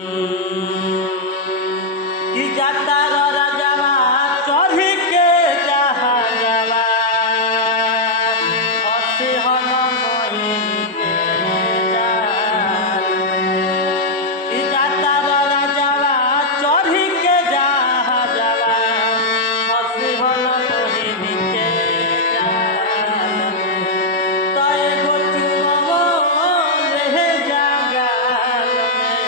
कि जाता राजावा चढ़ी के जहा जावा हसे हन मोहिनी के जाल कि जाता राजावा चढ़ी के जहा जावा हसे हन मोहिनी के जाल तो एगो चुमो ले जागाल में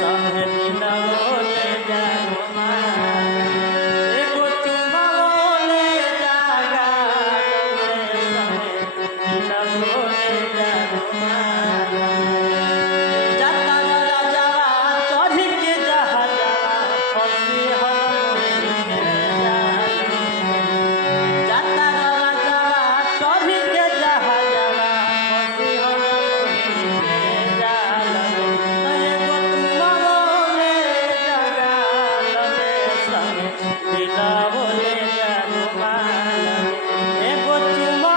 संग मिलवो ले जागो माल एगो चुमो ले जागाल में संग मिलवो ले जागो माल जाता राजावा चढ़ी के जहा जावा हसी हन मोहिनी के जाल जाता राजावा चढ़ी के जहा जावा हसी हन मोहिनी के जाल तो एगो चुमो ले जागाल में संग मिलवो ले जागो माल एगो चुमो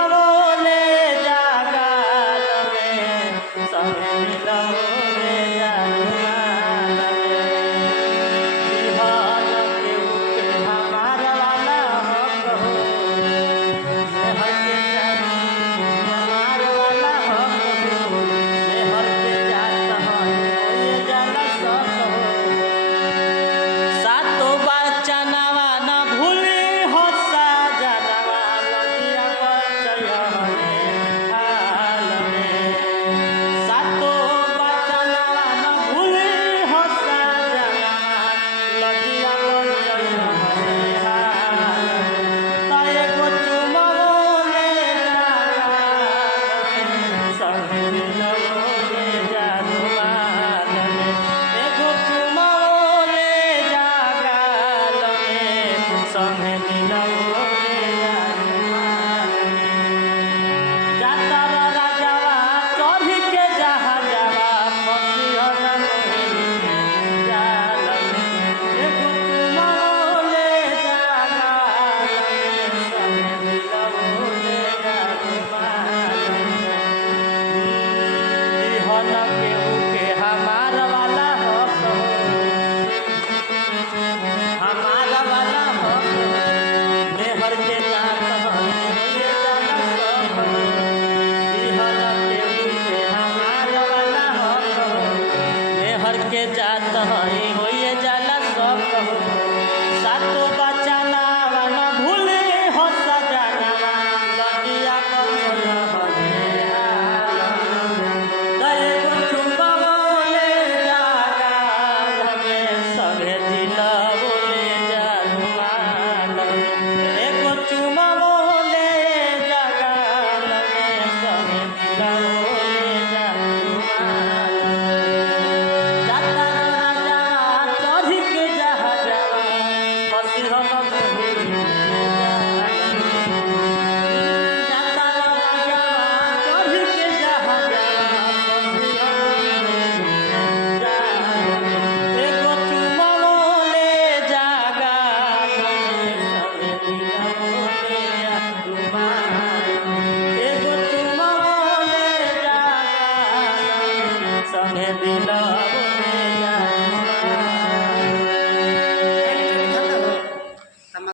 ले जागाल में संग मिलवो ले जागो माल बिहान केहू के हमार वाला हक हो मेहर के जात हमार वाला हक हो मेहर के जात होए जाला सक हो सातो बचनवा न भूली हो साजनवा लगिया बचयने हाल में सातो बचनवा न भूली हो साजनवा लगिया बचयने हाल तो एगो चुमो ले जागाल में संग मिलवो ले जागो माल एगो चुमो ले जागाल में संग मिलवो ले जागो माल जाता राजावा चढ़ी के जहा जावा फसी हन मोहिनी के जाल में एगो चुमो ले जागाल में संग मिलवो ले जागो माल बिहन केहू के हमार वाला हक हो हमार वाला हक हो मेहर के जात होए जाला सक हो बिहन केहू के हमार वाला हक हो मेहर के जात होए